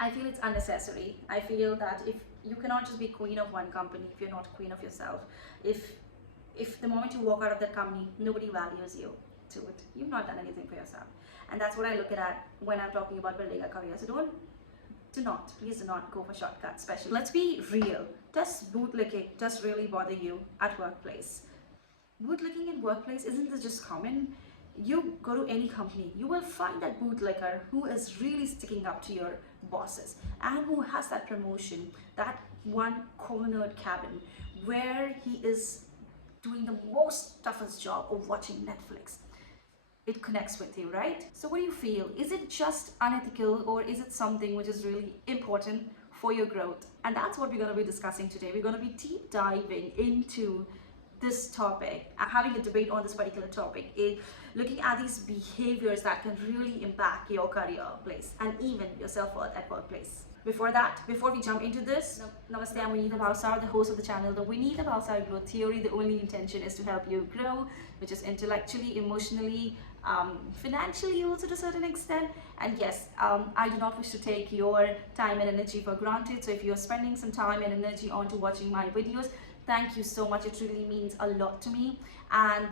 I feel it's unnecessary. I feel that if you cannot just be queen of one company if you're not queen of yourself. If the moment you walk out of that company, nobody values you to it, you've not done anything for yourself. And that's what I look at when I'm talking about building a career. So please do not go for shortcuts, especially. Let's be real. Does bootlicking just really bother you at workplace? Bootlicking in workplace, isn't this just common? You go to any company, you will find that bootlicker who is really sticking up to your bosses and who has that promotion, that one cornered cabin where he is doing the most toughest job of watching Netflix. It connects with you, right? So what do you feel? Is it just unethical, or is it something which is really important for your growth? And that's what we're going to be discussing today. We're going to be deep diving into this topic, having a debate on this particular topic, looking at these behaviors that can really impact your career place and even your self-worth at workplace. Before we jump into this, Namaste, I'm Vinita Bhavsar, the host of the channel, The Vinita Bhavsar Growth Theory. The only intention is to help you grow, which is intellectually, emotionally, financially also to a certain extent. And yes, I do not wish to take your time and energy for granted. So if you're spending some time and energy onto watching my videos, thank you so much. It really means a lot to me. And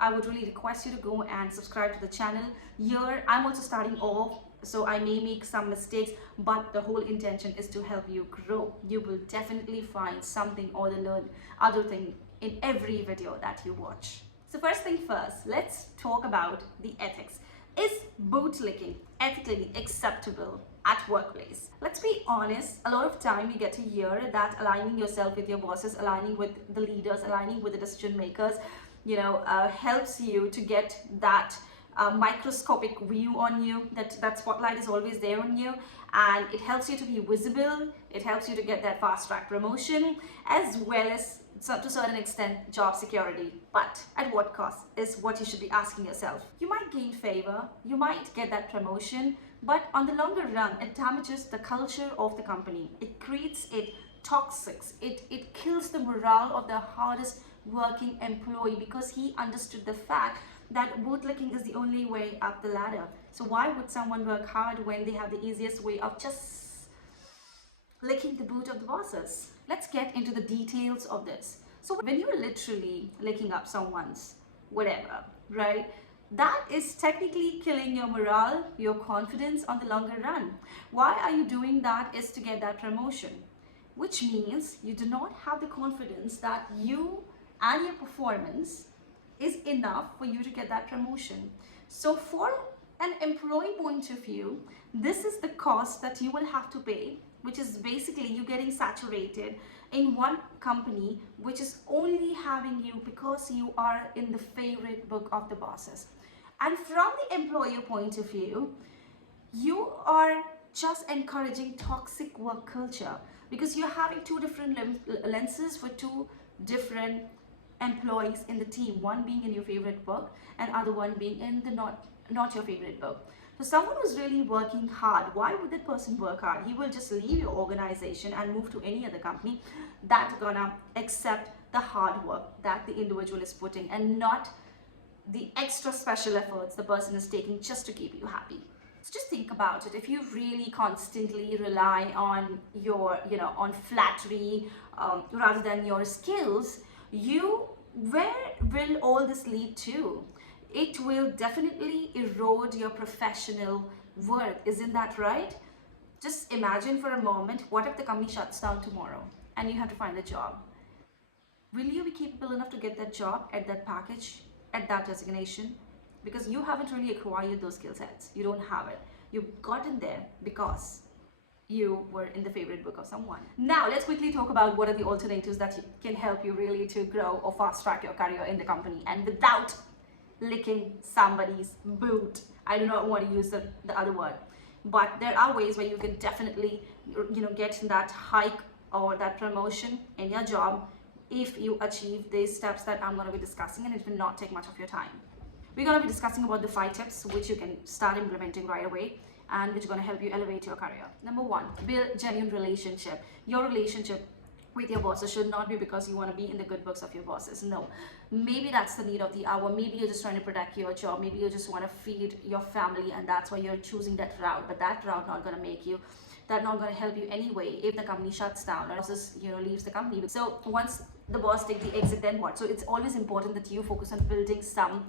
I would really request you to go and subscribe to the channel. Here, I'm also starting off, so I may make some mistakes, but the whole intention is to help you grow. You will definitely find something or learn other thing in every video that you watch. So first thing first, let's talk about the ethics. Is bootlicking ethically acceptable at workplace? Let's be honest, a lot of time you get to hear that aligning yourself with your bosses, aligning with the leaders, aligning with the decision makers, helps you to get that microscopic view on you, that spotlight is always there on you, and it helps you to be visible, it helps you to get that fast track promotion, as well as to a certain extent job security. But at what cost is what you should be asking yourself. You might gain favor, you might get that promotion, but on the longer run it damages the culture of the company. It creates it toxic, it kills the morale of the hardest working employee, because he understood the fact that bootlicking is the only way up the ladder. So why would someone work hard when they have the easiest way of just licking the boot of the bosses? Let's get into the details of this. So when you're literally licking up someone's whatever, right, that is technically killing your morale, your confidence on the longer run. Why are you doing that? Is to get that promotion, which means you do not have the confidence that you and your performance is enough for you to get that promotion. So for an employee point of view, this is the cost that you will have to pay, which is basically you getting saturated in one company which is only having you because you are in the favorite book of the bosses. And from the employer point of view, you are just encouraging toxic work culture, because you're having two different lenses for two different employees in the team, one being in your favorite book and other one being in the not your favorite book. So someone who's really working hard, why would that person work hard? He will just leave your organization and move to any other company that's gonna accept the hard work that the individual is putting and not the extra special efforts the person is taking just to keep you happy. So just think about it. If you really constantly rely on your, on flattery rather than your skills, where will all this lead to? It will definitely erode your professional worth, isn't that right? Just imagine for a moment, what if the company shuts down tomorrow and you have to find a job? Will you be capable enough to get that job at that package, at that designation? Because you haven't really acquired those skill sets. You don't have it. You've gotten there because you were in the favorite book of someone. Now let's quickly talk about what are the alternatives that can help you really to grow or fast track your career in the company and without licking somebody's boot. I do not want to use the other word, but there are ways where you can definitely get that hike or that promotion in your job if you achieve these steps that I'm going to be discussing, and it will not take much of your time. We're going to be discussing about the 5 tips which you can start implementing right away and which are going to help you elevate your career. Number 1, build genuine relationship. Your relationship with your bosses should not be because you want to be in the good books of your bosses. No, maybe that's the need of the hour. Maybe you're just trying to protect your job. Maybe you just want to feed your family, and that's why you're choosing that route. But that route not going to make you, that not going to help you anyway if the company shuts down or just, leaves the company. So once the boss take the exit, then what? So it's always important that you focus on building some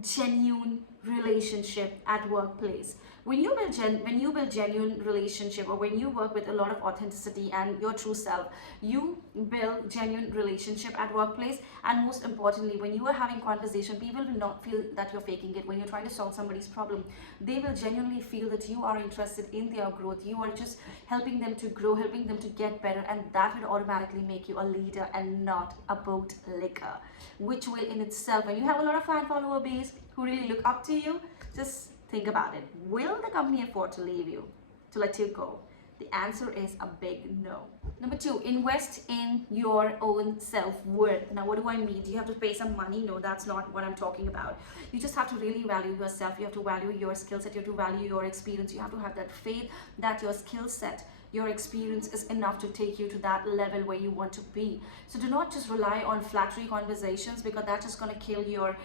genuine relationship at workplace. When you build genuine relationship, or when you work with a lot of authenticity and your true self, you build genuine relationship at workplace. And most importantly, when you are having conversation, people will not feel that you're faking it. When you're trying to solve somebody's problem, they will genuinely feel that you are interested in their growth. You are just helping them to grow, helping them to get better, and that will automatically make you a leader and not a bootlicker, which will in itself, when you have a lot of fan follower base who really look up to you, just think about it. Will the company afford to leave you, to let you go? The answer is a big no. Number 2, invest in your own self-worth. Now, what do I mean? Do you have to pay some money? No, that's not what I'm talking about. You just have to really value yourself. You have to value your skill set. You have to value your experience. You have to have that faith that your skill set, your experience is enough to take you to that level where you want to be. So do not just rely on flattery conversations, because that's just going to kill your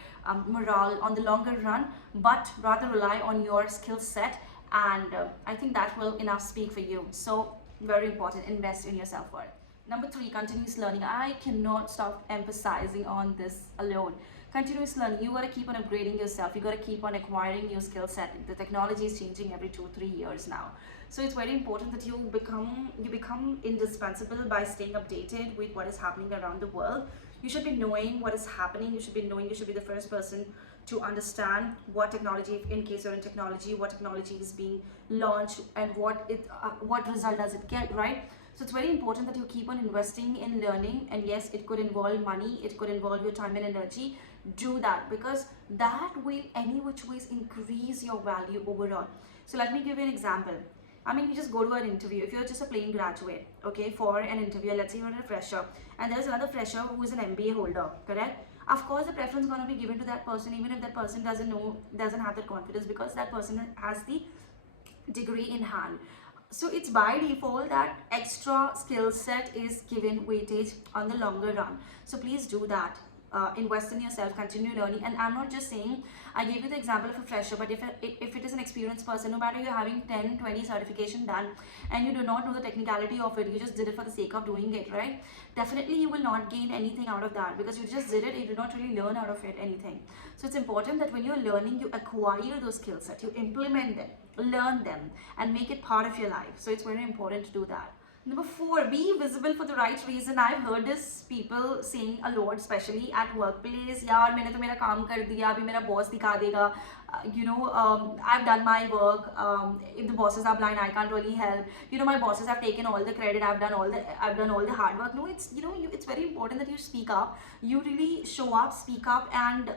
morale on the longer run, but rather rely on your skill set, and I think that will enough speak for you. So very important, invest in your self-worth. Number 3, continuous learning. I cannot stop emphasizing on this alone. Continuous learning. You got to keep on upgrading yourself. You got to keep on acquiring new skill set. The technology is changing every 2-3 years now. So it's very important that you become indispensable by staying updated with what is happening around the world. You should be knowing what is happening. You should be the first person to understand what technology, in case you're in technology, what technology is being launched and what result does it get, right? So it's very important that you keep on investing in learning, and yes, it could involve money, it could involve your time and energy. Do that, because that will any which ways increase your value overall. So let me give you an example. I mean, you just go to an interview. If you're just a plain graduate, okay, for an interview, let's say you're a fresher, and there's another fresher who is an MBA holder, correct? Of course, the preference is going to be given to that person, even if that person doesn't have that confidence, because that person has the degree in hand. So it's by default that extra skill set is given weightage on the longer run. So please do that. Invest in yourself, continue learning. And I'm not just saying, I gave you the example of a fresher, but if it is an experienced person, no matter you're having 10-20 certification done and you do not know the technicality of it, you just did it for the sake of doing it, right? Definitely you will not gain anything out of that, because you just did it, you did not really learn out of it anything. So it's important that when you're learning, you acquire those skill sets, you implement them, learn them, and make it part of your life. So it's very important to do that. Number 4, be visible for the right reason. I've heard this people saying a lot, especially at workplace. यार मैंने तो मेरा काम कर दिया, अभी मेरा boss दिखा देगा. I've done my work. If the bosses are blind, I can't really help. My bosses have taken all the credit. I've done all the hard work. No, it's it's very important that you speak up. You really show up, speak up, and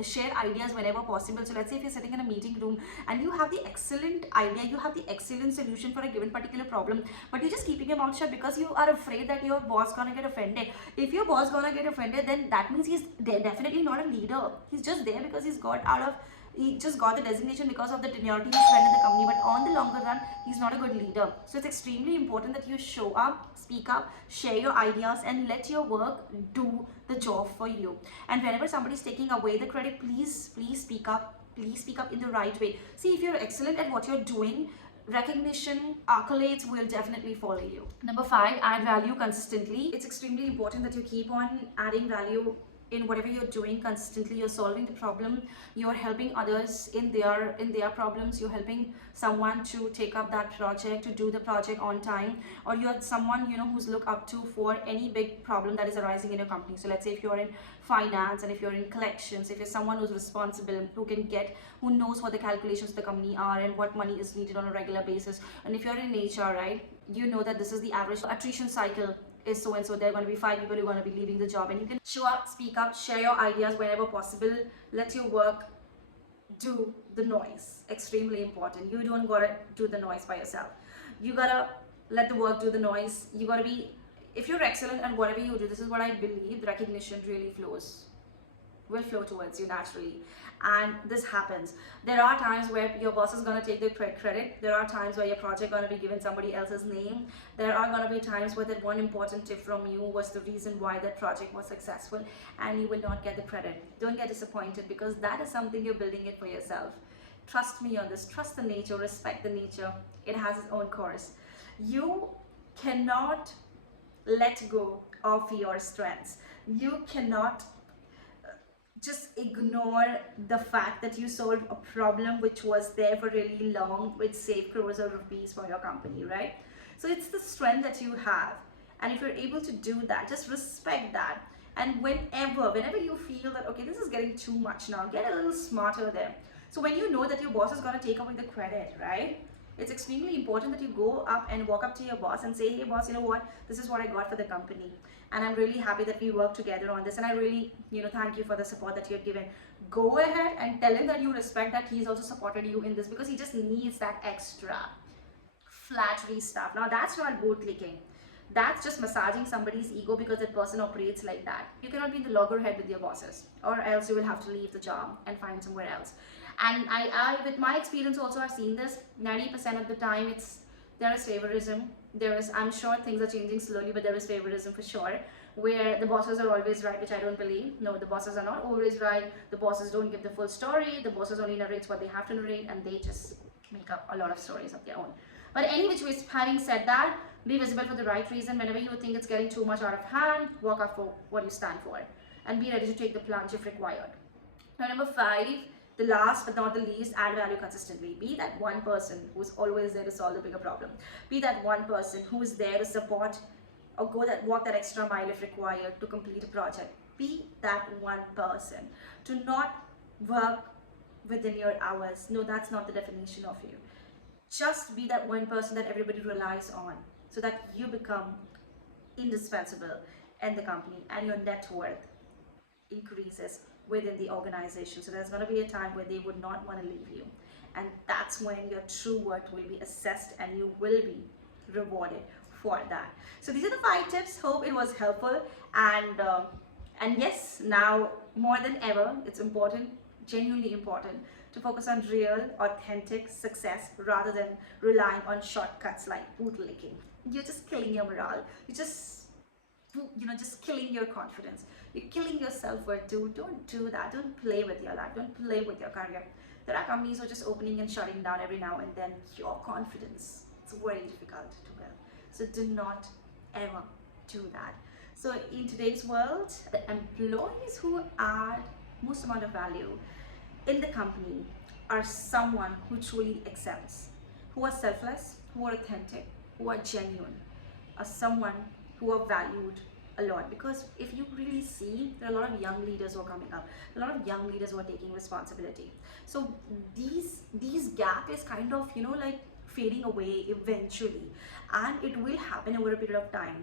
share ideas whenever possible. So let's say if you're sitting in a meeting room and you have the excellent idea, you have the excellent solution for a given particular problem, but you're just keeping your mouth shut because you are afraid that your boss gonna get offended. If your boss gonna get offended, then that means he's definitely not a leader. He's just there because he just got the designation because of the seniority he spent in the company, but on the longer run, he's not a good leader. So it's extremely important that you show up, speak up, share your ideas, and let your work do the job for you. And whenever somebody's taking away the credit, please speak up. Please speak up in the right way. See, if you're excellent at what you're doing, recognition, accolades will definitely follow you. Number 5, add value consistently. It's extremely important that you keep on adding value in whatever you're doing consistently. You're solving the problem, you're helping others in their problems, you're helping someone to take up that project, to do the project on time, or you're someone who's looked up to for any big problem that is arising in your company. So let's say if you're in finance, and if you're in collections, if you're someone who's responsible, who knows what the calculations of the company are and what money is needed on a regular basis, and if you're in HR, right, you know that this is the average attrition cycle is so and so. There are going to be 5 people who are going to be leaving the job, and you can show up, speak up, share your ideas whenever possible. Let your work do the noise. Extremely important. You don't gotta do the noise by yourself. You gotta let the work do the noise. You gotta be, if you're excellent at whatever you do, this is what I believe, the recognition really flows. will flow towards you naturally. And this happens. There are times where your boss is going to take the credit. There are times where your project going to be given somebody else's name. There are going to be times where that one important tip from you was the reason why that project was successful, and you will not get the credit. Don't get disappointed, because that is something you're building it for yourself. Trust me on this. Trust the nature, respect the nature. It has its own course. You cannot let go of your strengths. You cannot just ignore the fact that you solved a problem which was there for really long, which saved crores of rupees for your company, right? So it's the strength that you have, and if you're able to do that, just respect that. And whenever you feel that okay, this is getting too much now, get a little smarter there. So when you know that your boss is going to take away the credit, right, it's extremely important that you go up and walk up to your boss and say, hey boss, you know what, this is what I got for the company, and I'm really happy that we work together on this, and I really, thank you for the support that you have given. Go ahead and tell him that you respect that he's also supported you in this, because he just needs that extra flattery stuff. Now that's not bootlicking. That's just massaging somebody's ego because that person operates like that. You cannot be in the loggerhead with your bosses, or else you will have to leave the job and find somewhere else. And I with my experience also, I've seen this 90% of the time. There is favorism. I'm sure things are changing slowly, but there is favorism for sure, where the bosses are always right, which I don't believe. No, the bosses are not always right. The bosses don't give the full story. The bosses only narrate what they have to narrate, and they just make up a lot of stories of their own. But any which ways, having said that, be visible for the right reason. Whenever you think it's getting too much out of hand, walk up for what you stand for, and be ready to take the plunge if required. Now, number 5, the last but not the least, add value consistently. Be that one person who's always there to solve the bigger problem. Be that one person who's there to support or walk that extra mile if required to complete a project. Be that one person. Do not work within your hours. No, that's not the definition of you. Just be that one person that everybody relies on, so that you become indispensable in the company and your net worth increases within the organization. So there's going to be a time where they would not want to leave you, and that's when your true worth will be assessed and you will be rewarded for that. So these are the 5 tips. Hope it was helpful, and yes, now more than ever, it's important, genuinely important, to focus on real, authentic success rather than relying on shortcuts like bootlicking. You're just killing your morale. You're just killing your confidence. You're killing your self-worth too. Don't do that. Don't play with your life. Don't play with your career. There are companies who are just opening and shutting down every now and then. Your confidence, it's very difficult to build. So do not ever do that. So in today's world, the employees who add most amount of value in the company are someone who truly excels, who are selfless, who are authentic, who are genuine, are someone who are valued a lot. Because if you really see, there are a lot of young leaders who are coming up, a lot of young leaders who are taking responsibility. So these gap is kind of like fading away eventually, and it will happen over a period of time.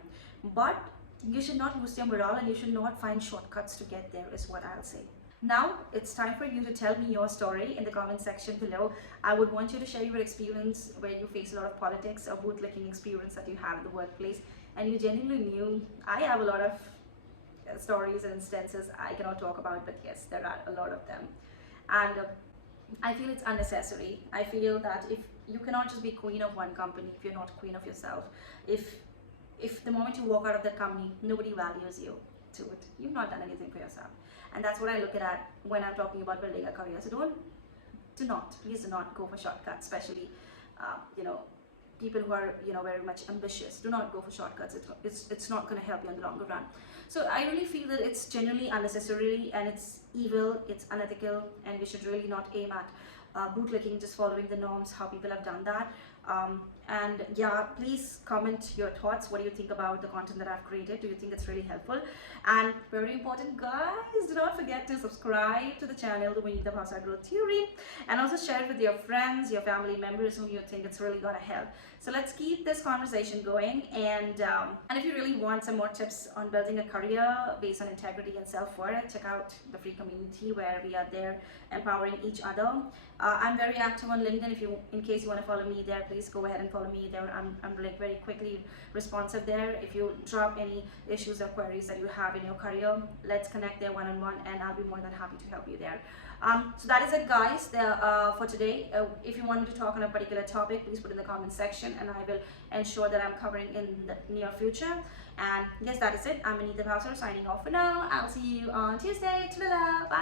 But you should not lose your morale, and you should not find shortcuts to get there, is what I'll say. Now it's time for you to tell me your story in the comment section below. I would want you to share your experience where you face a lot of politics or bootlicking experience that you have in the workplace, and you genuinely knew. I have a lot of stories and instances I cannot talk about, but yes, there are a lot of them, and I feel it's unnecessary. I feel that if you cannot just be queen of one company if you're not queen of yourself. If the moment you walk out of that company, nobody values you to it, you've not done anything for yourself. And that's what I look at when I'm talking about building a career. So please do not go for shortcuts, especially people who are very much ambitious. Do not go for shortcuts. It's not going to help you in the longer run. So I really feel that it's genuinely unnecessary, and it's evil, it's unethical, and we should really not aim at bootlicking, just following the norms, how people have done that. And yeah, please comment your thoughts. What do you think about the content that I've created? Do you think it's really helpful? And very important, guys, do not forget to subscribe to the channel, The Winnie the Bhasa Growth Theory, and also share it with your friends, your family members whom you think it's really gonna help. So let's keep this conversation going, and if you really want some more tips on building a career based on integrity and self-worth, check out the free community where we are there empowering each other. I'm very active on LinkedIn. In case you want to follow me there, please go ahead and follow me there. I'm like very quickly responsive there. If you drop any issues or queries that you have in your career, let's connect there one-on-one, and I'll be more than happy to help you there. So that is it, guys, for today. If you want me to talk on a particular topic, please put in the comment section, and I will ensure that I'm covering in the near future. And yes, that is it. I'm Anita Bowser signing off for now. I'll see you on Tuesday. Ta-da, bye.